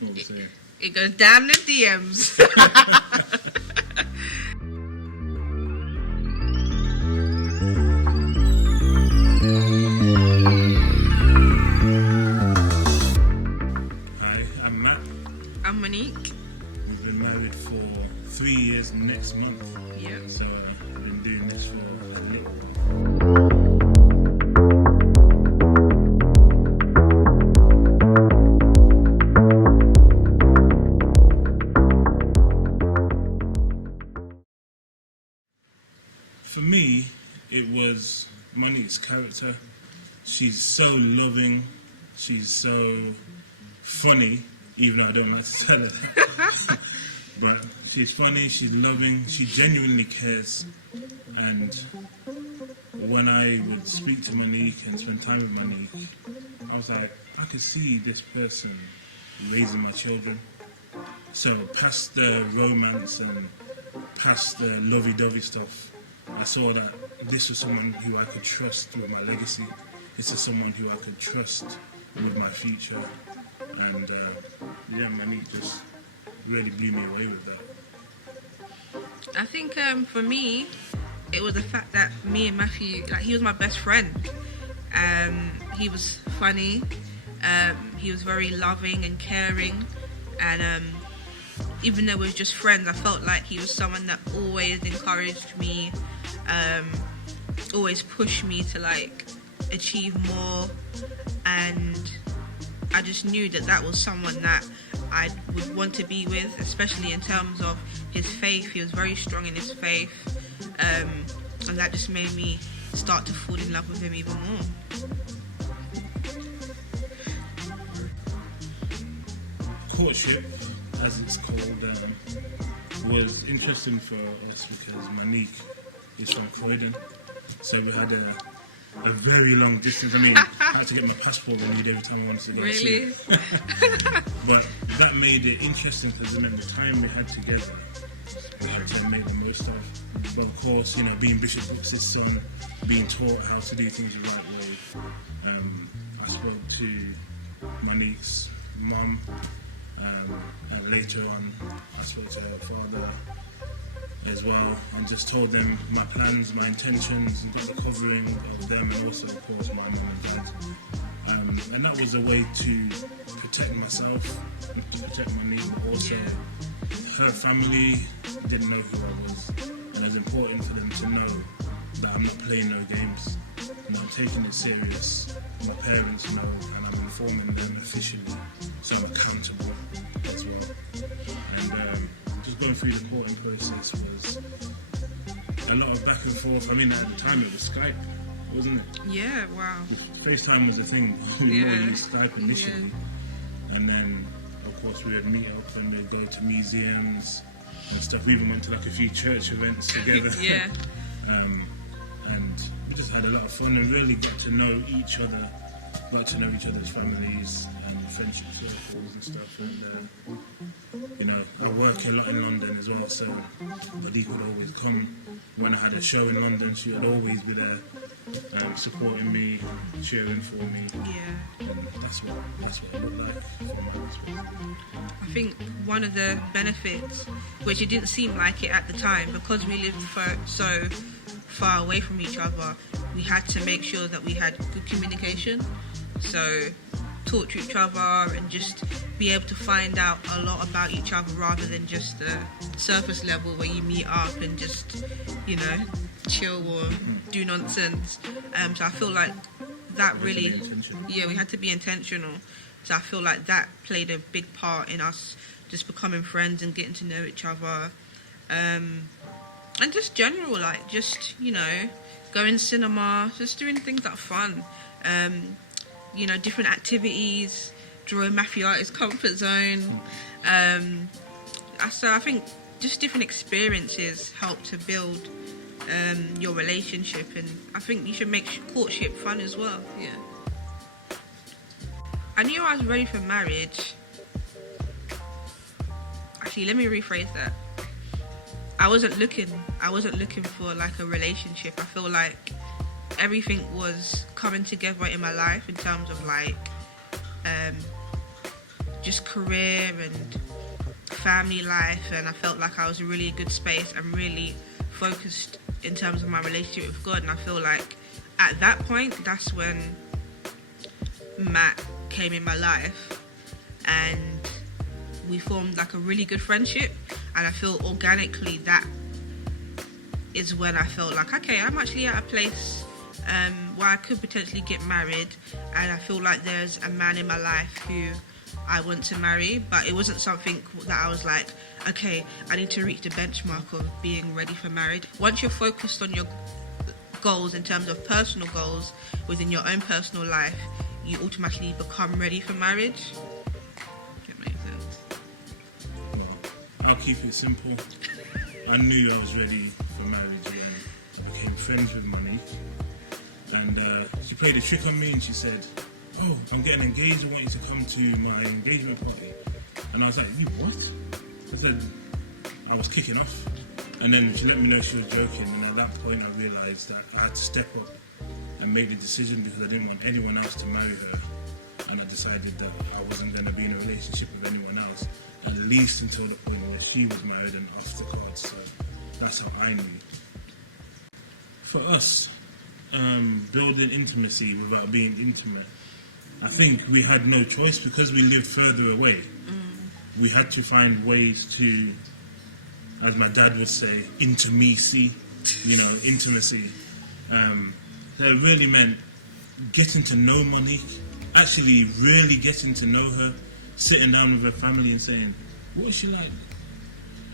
What was it? It goes down the DMs. Hi, I'm Matt. I'm Monique. We've been married for 3 years next month. Yep. So I've been doing this for a little while. For me, it was Monique's character. She's so loving. She's so funny, even though I don't like to tell her that. But she's funny, she's loving, she genuinely cares. And when I would speak to Monique and spend time with Monique, I was like, I could see this person raising my children. So past the romance and past the lovey-dovey stuff, I saw that this was someone who I could trust with my legacy. This is someone who I could trust with my future. And Monique just really blew me away with that. I think for me, it was the fact that me and Matthew, like, he was my best friend. He was funny. He was very loving and caring. And even though we were just friends, I felt like he was someone that always encouraged me, always pushed me to like achieve more. And I just knew that that was someone that I would want to be with, especially in terms of his faith. He was very strong in his faith, and that just made me start to fall in love with him even more. Courtship, as it's called, was interesting for us because Monique is from Croydon, so we had a very long distance. I mean, I had to get my passport renewed every time I wanted to go to see. Really? But that made it interesting because I mean, the time we had together, we had to make the most of. But of course, you know, being Bishop Brooks' son, being taught how to do things the right way, I spoke to Monique's mom, and later on I spoke to her father as well, and just told them my plans, my intentions, and got the covering of them, and also of course my mum and dad. And that was a way to protect myself, to protect Monique, but also her family didn't know who I was, and it was important for them to know that I'm not playing no games, and I'm taking it serious. My parents know, and I'm informing them officially, so I'm accountable as well. And just going through the courting process was a lot of back and forth. I mean, at the time it was Skype, wasn't it? Yeah, wow. FaceTime was a thing. We all used Skype initially. And then, of course, we would meet up and we'd go to museums and stuff. We even went to like a few church events together. Yeah. And we just had a lot of fun and really got to know each other, got to know each other's families and friendship circles and stuff. And you know, I work a lot in London as well, so Monique would always come. When I had a show in London, she would always be there, supporting me, cheering for me. Yeah. And that's what it looked like from my perspective. I think one of the benefits, which it didn't seem like it at the time, because we lived so far away from each other, we had to make sure that we had good communication. So talk to each other and just be able to find out a lot about each other rather than just the surface level where you meet up and just, you know, chill or do nonsense. So I feel like that really, we had to be intentional. So I feel like that played a big part in us just becoming friends and getting to know each other. And just general, like, just, you know, going cinema, just doing things that are fun. You know, different activities, drawing Matthew out his comfort zone. So I think just different experiences help to build your relationship, and I think you should make courtship fun as well. Yeah. I knew I was ready for marriage. Actually, let me rephrase that. I wasn't looking for like a relationship. I feel like everything was coming together in my life in terms of like just just career and family life, and I felt like I was in a really good space and really focused in terms of my relationship with God. And I feel like at that point, that's when Matt came in my life, and we formed like a really good friendship. And I feel organically that is when I felt like, okay, I'm actually at a place where I could potentially get married, and I feel like there's a man in my life who I want to marry. But it wasn't something that I was like, okay, I need to reach the benchmark of being ready for marriage. Once you're focused on your goals in terms of personal goals within your own personal life, you automatically become ready for marriage. That makes sense. Well, I'll keep it simple. I knew I was ready for marriage when I became friends with Monique, and she played a trick on me, and she said, "Oh, I'm getting engaged. I want you to come to my engagement party." And I was like, "You what?" I said I was kicking off, and then she let me know she was joking. And at that point, I realised that I had to step up and make the decision, because I didn't want anyone else to marry her, and I decided that I wasn't going to be in a relationship with anyone else, at least until the point where she was married and off the cards. So that's how I knew. For us, building intimacy without being intimate, I think we had no choice, because we lived further away. We had to find ways to, as my dad would say, intimacy. So it really meant getting to know Monique, actually really getting to know her, sitting down with her family and saying, what is she like?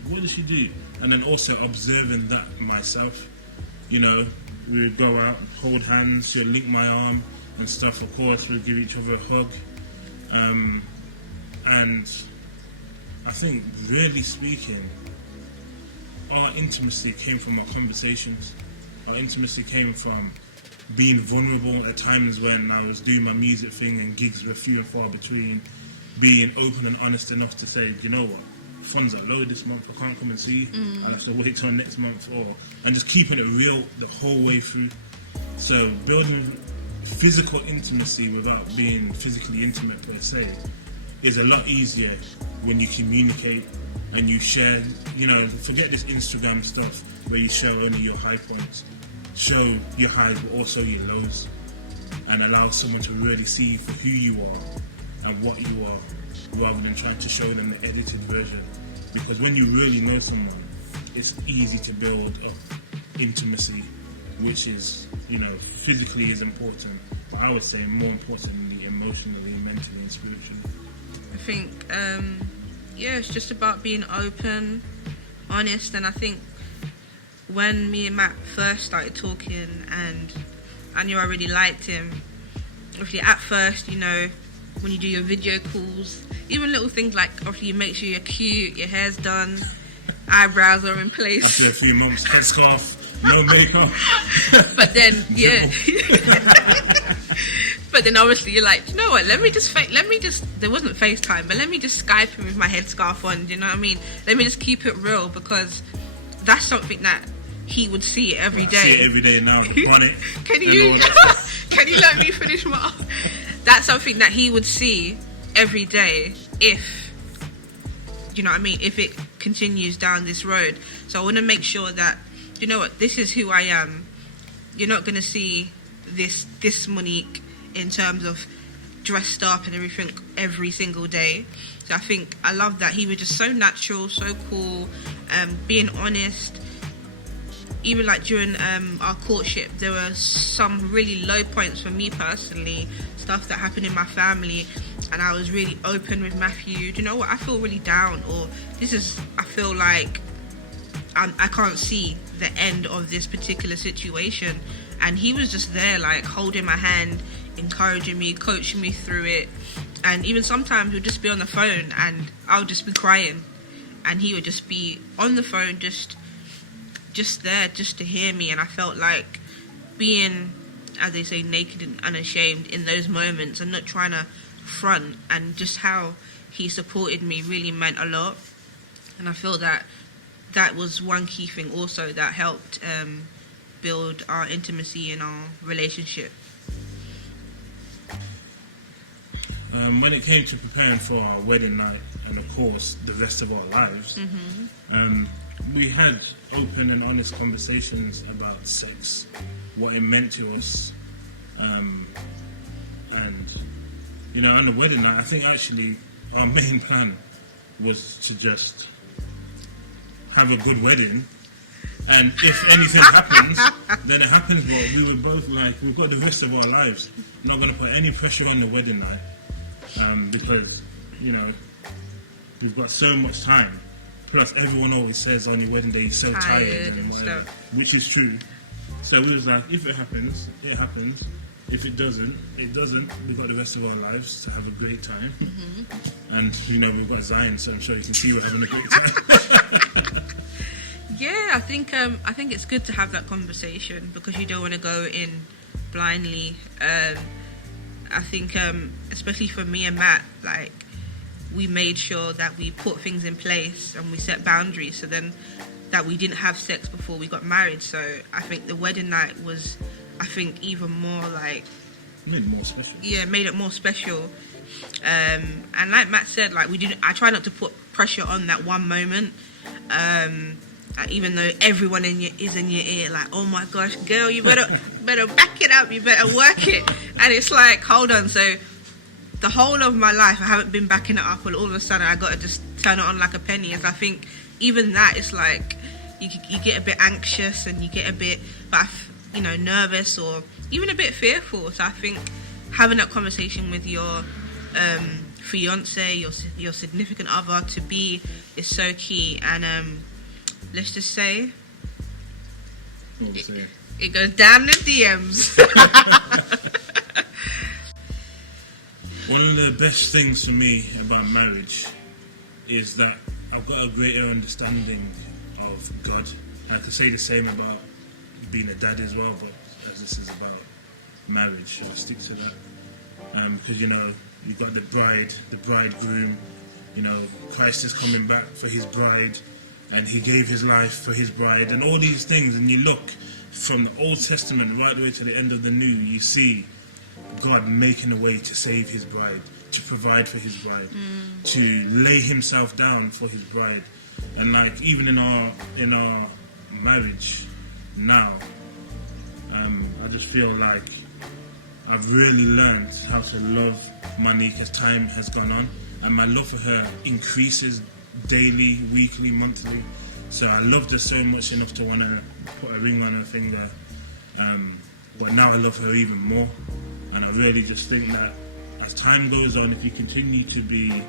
What does she do? And then also observing that myself. We would go out, hold hands, she'd link my arm and stuff. Of course, we'd give each other a hug. And I think, really speaking, our intimacy came from our conversations. Our intimacy came from being vulnerable at times when I was doing my music thing and gigs were few and far between, being open and honest enough to say, you know what, funds are low this month, I can't come and see you, I'll have to wait till next month, and just keeping it real the whole way through. So building physical intimacy without being physically intimate per se is a lot easier when you communicate and you share, forget this Instagram stuff where you show only your high points. Show your highs but also your lows, and allow someone to really see you for who you are and what you are, rather than trying to show them the edited version. Because when you really know someone, it's easy to build up intimacy, which is, physically is important, but I would say more importantly, emotionally, mentally and spiritually. I think, it's just about being open, honest, and I think when me and Matt first started talking and I knew I really liked him, obviously at first, when you do your video calls, even little things like, obviously you make sure you're cute, your hair's done, eyebrows are in place. After a few months, headscarf, no makeup. But then, but then obviously you're like, you know what, there wasn't FaceTime, but let me just Skype him with my headscarf on, you know what I mean? Let me just keep it real, because that's something that he would see every day. I see it every day now, the bonnet. Can you let me finish my... That's something that he would see every day if, if it continues down this road. So I want to make sure that, you know what, this is who I am. You're not going to see this Monique in terms of dressed up and everything every single day. So I think I love that he was just so natural, so cool, being honest. Even like during our courtship, there were some really low points for me personally, stuff that happened in my family, and I was really open with Matthew. Do you know what, I feel really down, or I feel like I can't see the end of this particular situation. And he was just there, like holding my hand, encouraging me, coaching me through it. And even sometimes we'd just be on the phone and I would just be crying, and he would just be on the phone, just there, just to hear me. And I felt like being, as they say, naked and unashamed in those moments and not trying to front, and just how he supported me really meant a lot. And I feel that was one key thing also that helped build our intimacy in our relationship. when it came to preparing for our wedding night and, of course, the rest of our lives, we had open and honest conversations about sex, what it meant to us, and, you know, on the wedding night, I think actually our main plan was to just have a good wedding, and if anything happens, then it happens, but we were both like, we've got the rest of our lives, not going to put any pressure on the wedding night, because, you know, we've got so much time. Plus, everyone always says on your wedding day you're so tired and whatever, which is true. So we was like, if it happens, it happens. If it doesn't, it doesn't. We've got the rest of our lives to have a great time. And, you know, we've got Zion, so I'm sure you can see we're having a great time. Yeah, I think it's good to have that conversation because you don't want to go in blindly. I think, especially for me and Matt, like, we made sure that we put things in place and we set boundaries so then that we didn't have sex before we got married. So I think the wedding night was, I think, even more like... Made it more special. Yeah, made it more special. And like Matt said, like I try not to put pressure on that one moment. Even though everyone is in your ear, like, oh my gosh, girl, you better back it up, you better work it. And it's like, hold on, so the whole of my life I haven't been backing it up, and all of a sudden I got to just turn it on like a penny. And I think even that is like, you get a bit anxious and you get a bit, nervous or even a bit fearful. So I think having that conversation with your fiance, your significant other to be is so key. And let's just say it goes down the DMs. One of the best things for me about marriage is that I've got a greater understanding of God. And I could say the same about being a dad as well, but as this is about marriage, I'll stick to that. Because, you know, you've got the bride, the bridegroom, you know, Christ is coming back for his bride, and he gave his life for his bride, and all these things. And you look from the Old Testament right the way to the end of the New, you see God making a way to save his bride, to provide for his bride, to lay himself down for his bride. And like, even in our marriage now, I just feel like I've really learned how to love Monique as time has gone on, and my love for her increases daily, weekly, monthly. So I loved her so much enough to want to put a ring on her finger, but now I love her even more. And I really just think that as time goes on, if you continue to be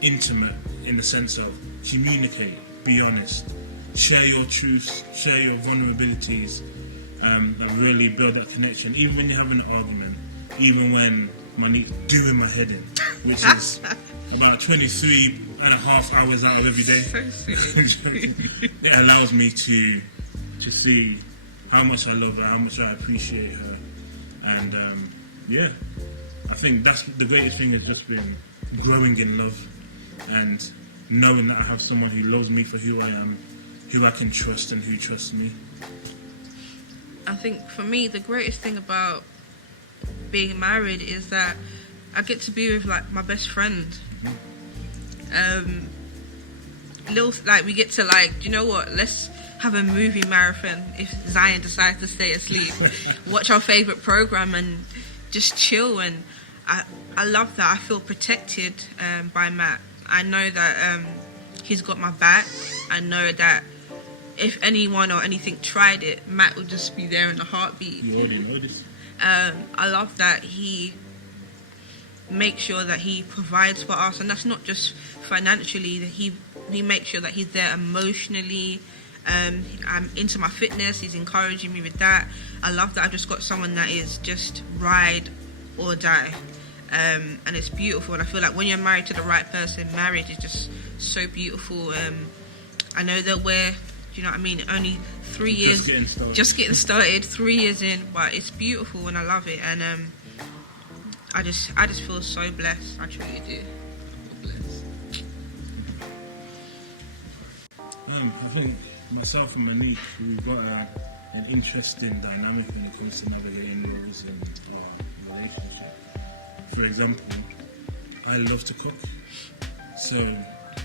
intimate in the sense of communicate, be honest, share your truths, share your vulnerabilities, and really build that connection, even when you're having an argument, even when Monique's doing my head in, which is about 23 and a half hours out of every day. It allows me to see how much I love her, how much I appreciate her. And I think that's the greatest thing, has just been growing in love and knowing that I have someone who loves me for who I am, who I can trust and who trusts me. I think for me, the greatest thing about being married is that I get to be with like my best friend. We get to you know what? Let's have a movie marathon if Zion decides to stay asleep. Watch our favorite program and just chill. And I love that. I feel protected by Matt. I know that he's got my back. I know that if anyone or anything tried it, Matt would just be there in a heartbeat. You already know this. I love that he makes sure that he provides for us, and that's not just financially, that he makes sure that he's there emotionally. I'm into my fitness, he's encouraging me with that. I love that I've just got someone that is just ride or die, and it's beautiful. And I feel like when you're married to the right person, marriage is just so beautiful. I know that we're, do you know what I mean, only 3 years just getting started, 3 years in, but it's beautiful and I love it. And I just feel so blessed. I truly do. I think myself and Monique, we've got an interesting dynamic when it comes to navigating roles in our relationship. For example, I love to cook, so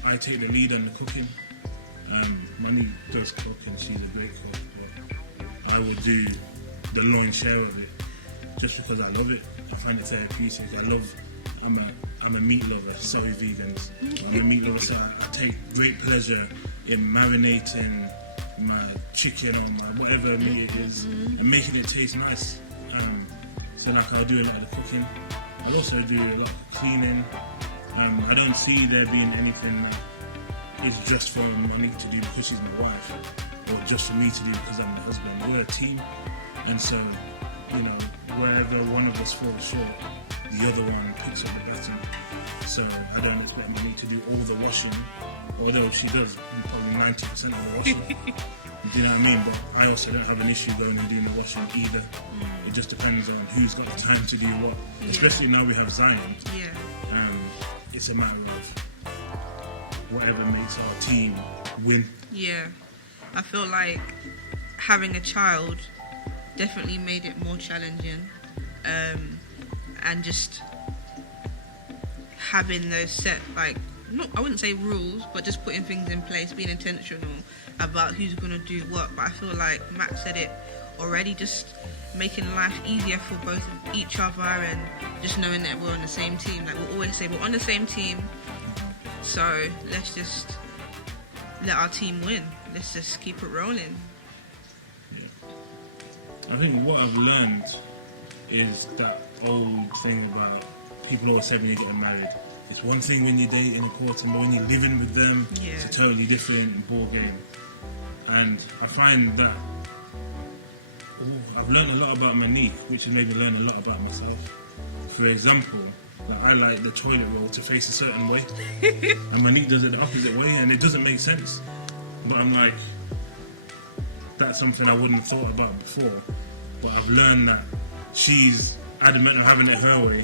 I take the lead on the cooking. Monique does cook and she's a great cook, but I would do the lion's share of it just because I love it. I find it therapeutic. I'm a meat lover, sorry vegans. I'm a meat lover, so I take great pleasure in marinating my chicken or my whatever meat it is and making it taste nice. So like I'll do a lot of the cooking. I'll also do a lot of cleaning. I don't see there being anything that is just for Monique to do because she's my wife, or just for me to do because I'm the husband. We're a team, and so, you know, wherever one of us falls short, the other one picks up the baton. So I don't expect Monique to do all the washing, although she does probably 90% of the washing. Do you know what I mean? But I also don't have an issue going and doing the washing either. It just depends on who's got the time to do what. Especially now we have Zion. It's a matter of whatever makes our team win. Yeah. I feel like having a child definitely made it more challenging. And just having those set, like, I wouldn't say rules, but just putting things in place, being intentional about who's going to do what. But I feel like Matt said it already, just making life easier for both of each other, and just knowing that we're on the same team. Like we always say, we're on the same team, so let's just let our team win. Let's just keep it rolling. Yeah. I think what I've learned is that old thing about people always say when you're getting married, it's one thing when you're dating and courting, but when you're living with them, it's a totally different ball game. And I find that I've learned a lot about Monique, which has made me learn a lot about myself. For example, like I like the toilet roll to face a certain way, and Monique does it the opposite way, and it doesn't make sense. But I'm like, that's something I wouldn't have thought about before. But I've learned that she's adamant of having it her way,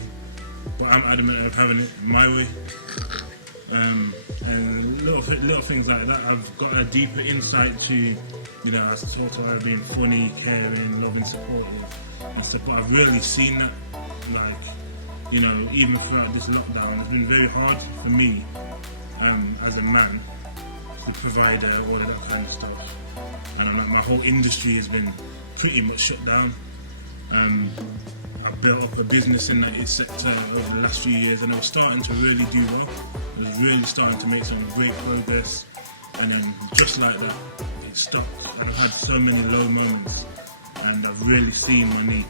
but I'm adamant of having it my way. And little things like that, I've got a deeper insight to, you know, as I talk to her being funny, caring, loving, supportive and stuff. But I've really seen that, like, you know, even throughout this lockdown, it's been very hard for me as a man, the provider, all of that kind of stuff. And like, my whole industry has been pretty much shut down. I built up a business in that sector over the last few years, and I was starting to really do well. I was really starting to make some great progress, and then just like that, it stopped. And I've had so many low moments, and I've really seen Monique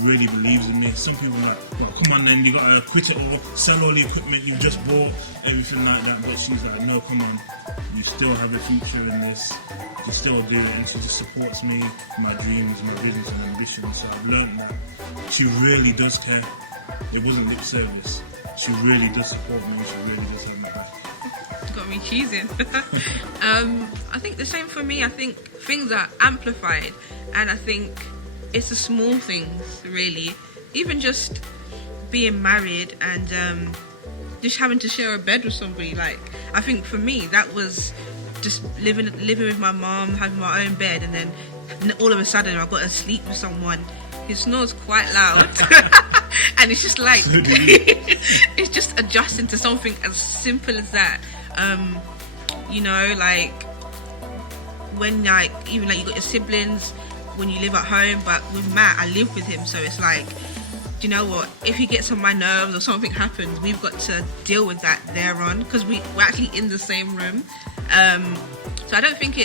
really believes in me. Some people are like, well, come on then, you gotta quit it all, sell all the equipment you just bought, everything like that. But she's like, no, come on, you still have a future in this, you still do it. And she just supports me, my dreams, my business and ambitions. So I've learned that she really does care. It wasn't lip service. She really does support me, she really does have my back. Got me cheesing. I think the same for me. I think things are amplified, and I think it's the small things, really. Even just being married and just having to share a bed with somebody. Like, I think for me, that was just living with my mom, having my own bed, and then all of a sudden I've got to sleep with someone who snores quite loud. And it's just like, it's just adjusting to something as simple as that. You know, like, when, like, even like you got your siblings, when you live at home, but with Matt, I live with him, so it's like, do you know what, if he gets on my nerves or something happens, we've got to deal with that thereon, because we're actually in the same room. So I don't think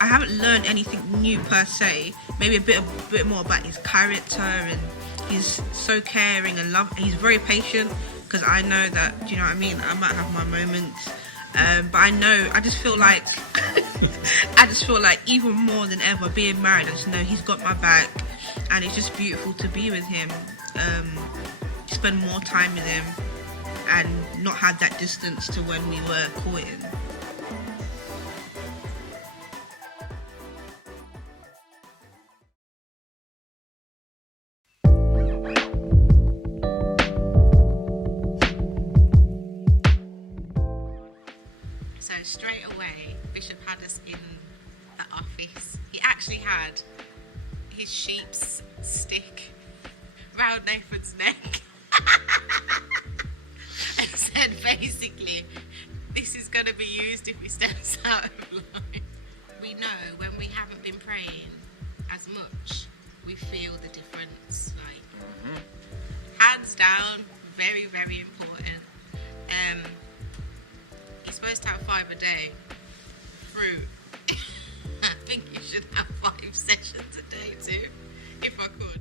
I haven't learned anything new per se, maybe a bit more about his character, and he's so caring and loving. He's very patient, because I know that, do you know what I mean, I might have my moments. But I just feel like even more than ever, being married, I just know he's got my back, and it's just beautiful to be with him, spend more time with him, and not have that distance to when we were courting. So straight away, Bishop had us in the office. He actually had his sheep's stick round Nathan's neck and said, said basically, this is going to be used if we step out of line. We know when we haven't been praying as much, we feel the difference. Like, hands down, very, very important. You're supposed to have 5 a day. Fruit. I think you should have 5 sessions a day too, if I could.